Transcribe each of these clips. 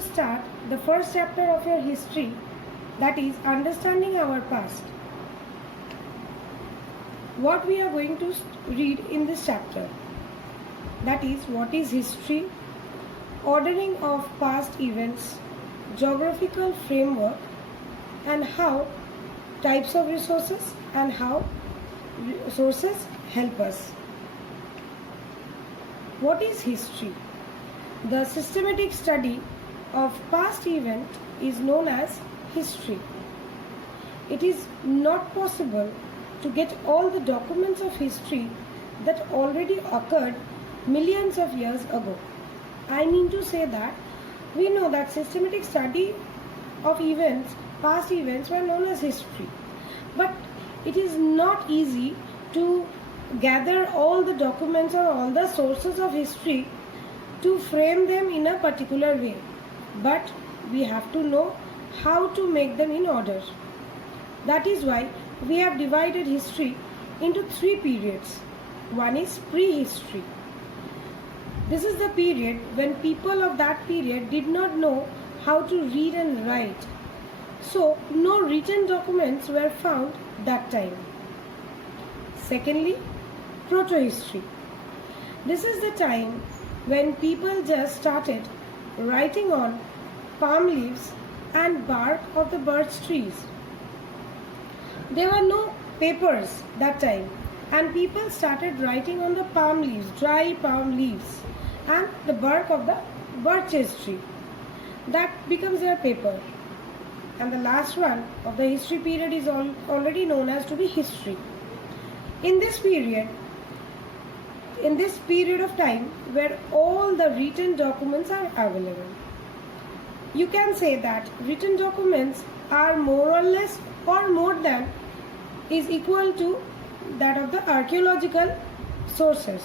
to start the first chapter of your history, that is understanding our past. What we are going to read in this chapter, that is what is history, ordering of past events, geographical framework, and how types of resources and how resources help us. What is history? The systematic study of past event is known as history. It is not possible to get all the documents of history that already occurred millions of years ago. I mean to say that we know that systematic study of events, past events, were known as history. But it is not easy to gather all the documents or all the sources of history to frame them in a particular way. But we have to know how to make them in order. That is why we have divided history into 3 periods. One is prehistory. This is the period when people of that period did not know how to read and write. So, no written documents were found that time. Secondly, proto-history. This is the time when people just started writing on palm leaves and bark of the birch trees. There were no papers that time, and people started writing on the palm leaves, dry palm leaves, and the bark of the birches tree. That becomes their paper. And the last one of the history period is already known as to be history. In this period of time where all the written documents are available, you can say that written documents are more or less or more than is equal to that of the archaeological sources.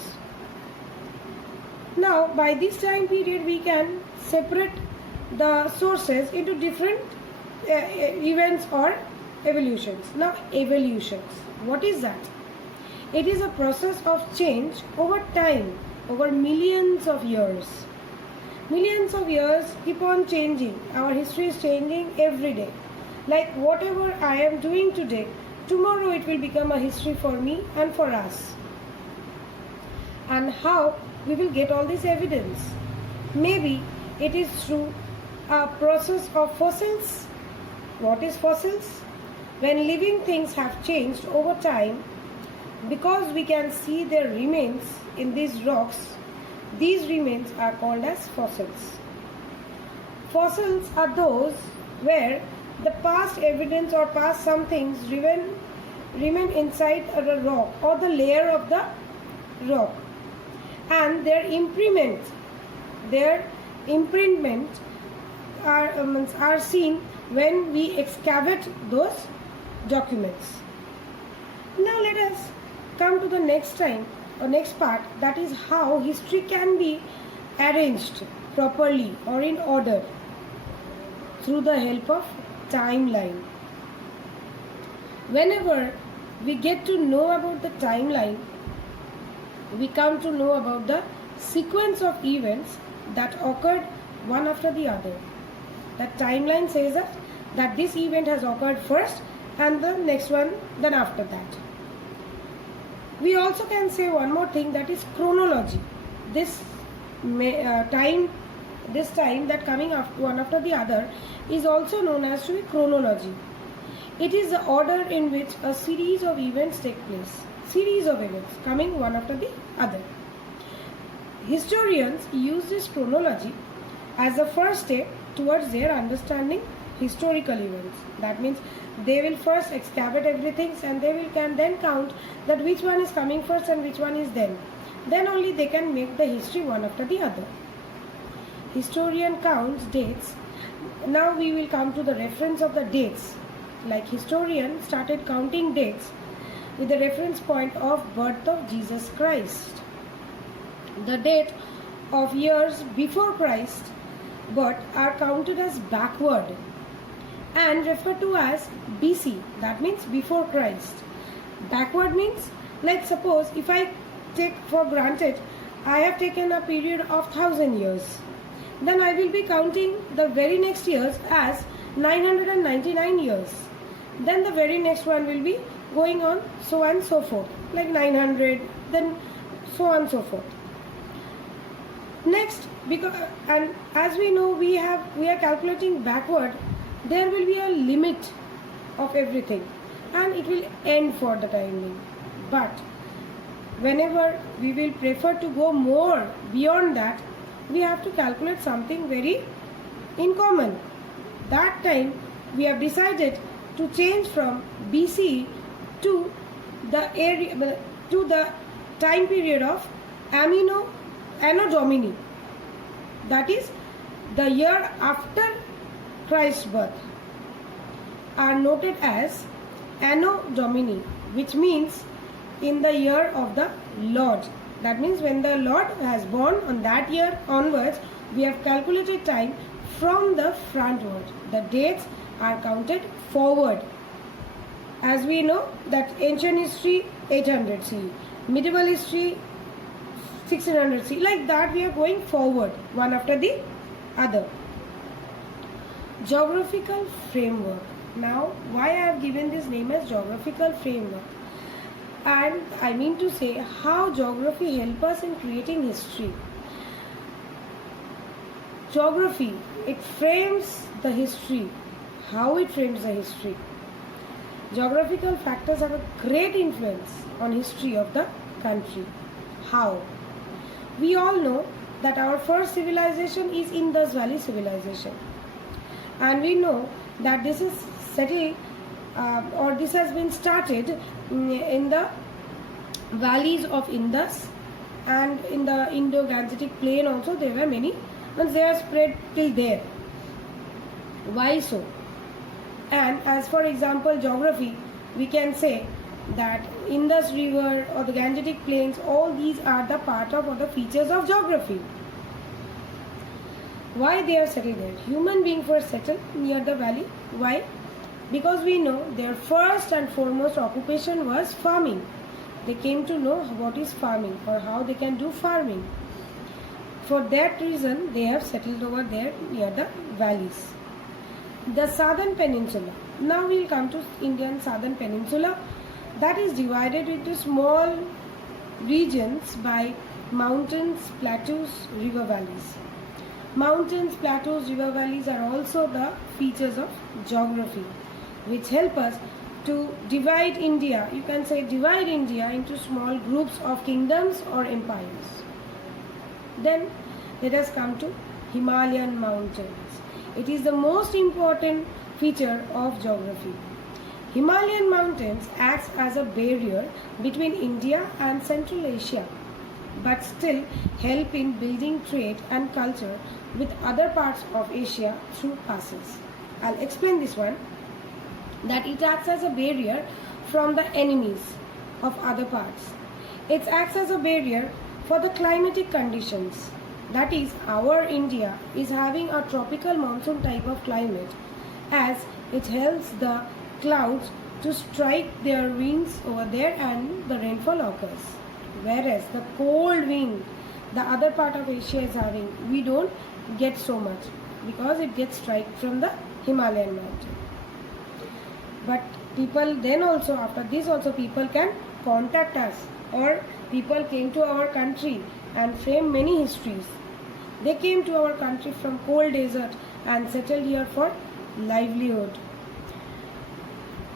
Now, by this time period, we can separate the sources into different events or evolutions. Now, evolutions, what is that? It is a process of change over time, over millions of years. Millions of years keep on changing. Our history is changing every day. Like whatever I am doing today, tomorrow it will become a history for me and for us. And how we will get all this evidence? Maybe it is through a process of fossils. What is fossils? When living things have changed over time, because we can see their remains in these rocks, these remains are called as fossils. Fossils are those where the past evidence or past some things remain inside a rock or the layer of the rock, and their imprint are seen when we excavate those documents. Now let us come to the next part, that is how history can be arranged properly or in order through the help of timeline. Whenever we get to know about the timeline, we come to know about the sequence of events that occurred one after the other. That timeline says us that this event has occurred first and the next one then after that. We also can say one more thing, that is chronology. This time that coming after one after the other is also known as to be chronology. It is the order in which a series of events take place. Series of events coming one after the other. Historians use this chronology as the first step towards their understanding historical events. That means they will first excavate everything and they can then count that which one is coming first and which one is then. Then only they can make the history one after the other. Historian counts dates. Now we will come to the reference of the dates. Like historian started counting dates with the reference point of birth of Jesus Christ. The date of years before Christ birth are counted as backward and referred to as BC, that means before Christ. Backward means, like suppose if I take for granted I have taken a period of 1000 years, then I will be counting the very next years as 999 years. Then the very next one will be going on so on and so forth, like 900, then so on and so forth. Next, because and as we know, we are calculating backward, there will be a limit of everything and it will end for the time being. But whenever we will prefer to go more beyond that, we have to calculate something very in common. That time we have decided to change from BC to the time period of Anno Domini, that is the year after Christ's birth, are noted as Anno Domini, which means in the year of the Lord. That means when the Lord has born, on that year onwards, we have calculated time from the frontward. The dates are counted forward. As we know that ancient history 800 CE, medieval history 1600 CE, like that we are going forward one after the other. Geographical framework. Now, why I have given this name as geographical framework? And I mean to say how geography helps us in creating history. Geography, it frames the history. How it frames the history? Geographical factors have a great influence on history of the country. How? We all know that our first civilization is Indus Valley civilization, and we know that this is settled this has been started in the valleys of Indus, and in the Indo-Gangetic plain also there were many, but they are spread till there. Why so? And as for example geography, we can say that Indus River or the Gangetic plains, all these are the part of or the features of geography. Why they are settled there? Human beings were settled near the valley. Why? Because we know their first and foremost occupation was farming. They came to know what is farming or how they can do farming. For that reason, they have settled over there near the valleys. The southern peninsula. Now we will come to Indian southern peninsula, that is divided into small regions by mountains, plateaus, river valleys. Mountains, plateaus, river valleys are also the features of geography, which help us to divide India. You can say divide India into small groups of kingdoms or empires. Then let us come to Himalayan mountains. It is the most important feature of geography. Himalayan mountains acts as a barrier between India and Central Asia, but still help in building trade and culture with other parts of Asia through passes. I'll explain this one, that it acts as a barrier from the enemies of other parts. It acts as a barrier for the climatic conditions. That is, our India is having a tropical monsoon type of climate, as it helps the clouds to strike their wings over there and the rainfall occurs. Whereas the cold wind the other part of Asia is having, we don't get so much because it gets strike from the Himalayan mountain. But people then also, after this also, people can contact us, or people came to our country and frame many histories. They came to our country from cold desert and settled here for livelihood.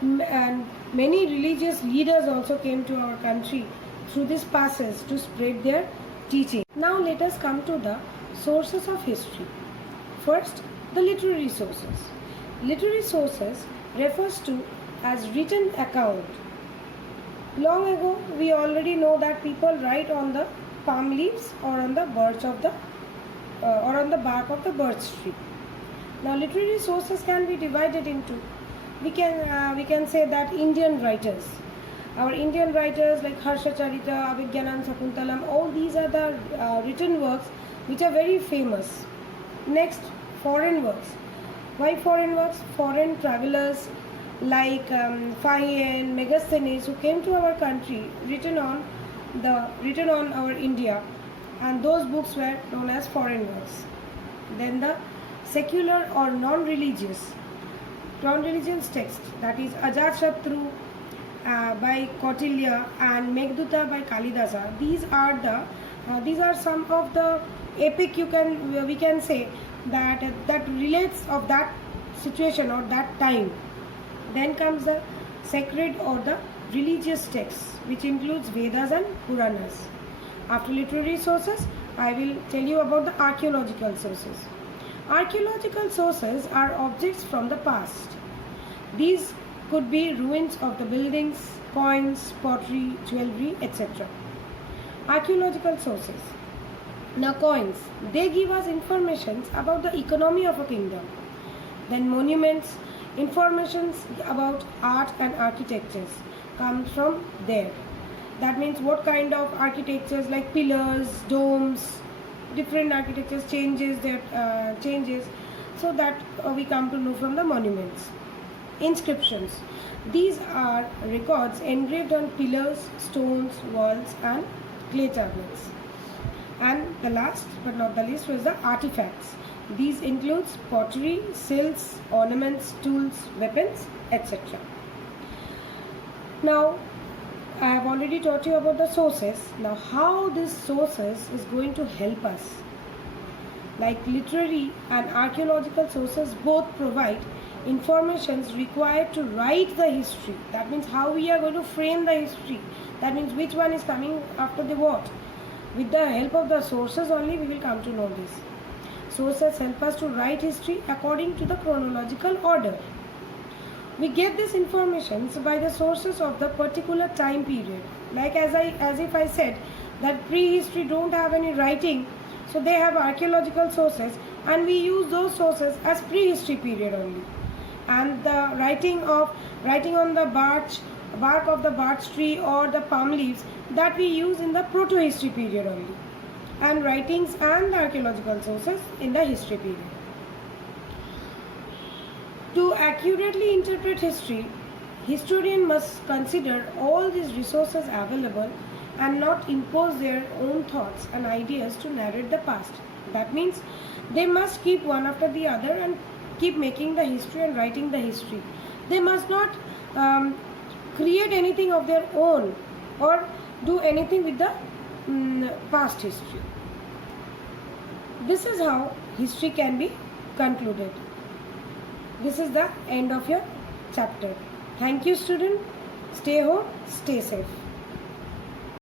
And many religious leaders also came to our country through these passes to spread their teaching. Now let us come to the sources of history. First, the literary sources. Literary sources refers to as written account. Long ago, we already know that people write on the palm leaves or on the birch of the or on the bark of the birch tree. Now, literary sources can be divided into. We can say that Indian writers. Our Indian writers like Harshacharita, Abhigyanan, Sakuntalam, all these are the written works which are very famous. Next, foreign works. Why foreign works? Foreign travelers like Fahy Megasthenes, who came to our country, written on our India, and those books were known as foreign works. Then the secular or non-religious text, that is Ajatashatru by Kautilya and Meghdutta by Kalidasa. These are some of the epic we can say that relates of that situation or that time. Then comes the sacred or the religious texts, which includes Vedas and Puranas. After literary sources, I will tell you about the archaeological sources. Archaeological sources are objects from the past. These could be ruins of the buildings, coins, pottery, jewelry, etc. Archaeological sources. Now coins, they give us information about the economy of a kingdom. Then monuments, informations about art and architectures comes from there. That means what kind of architectures like pillars, domes, different architectures changes, so that we come to know from the monuments. Inscriptions, these are records engraved on pillars, stones, walls and clay tablets. And the last but not the least was the artifacts. These includes pottery, silks, ornaments, tools, weapons, etc. Now, I have already taught you about the sources. Now, how these sources is going to help us? Like literary and archaeological sources both provide informations required to write the history. That means how we are going to frame the history. That means which one is coming after the what. With the help of the sources only we will come to know this. Sources help us to write history according to the chronological order. We get this information by the sources of the particular time period. Like as if I said that prehistory don't have any writing, so they have archaeological sources and we use those sources as prehistory period only. And the writing on the bark of the birch tree or the palm leaves, that we use in the proto-history period only. And writings and the archaeological sources in the history period. To accurately interpret history, historian must consider all these resources available and not impose their own thoughts and ideas to narrate the past. That means they must keep one after the other and keep making the history and writing the history. They must not create anything of their own or do anything with the past history. This is how history can be concluded. This is the end of your chapter. Thank you, student. Stay home, stay safe.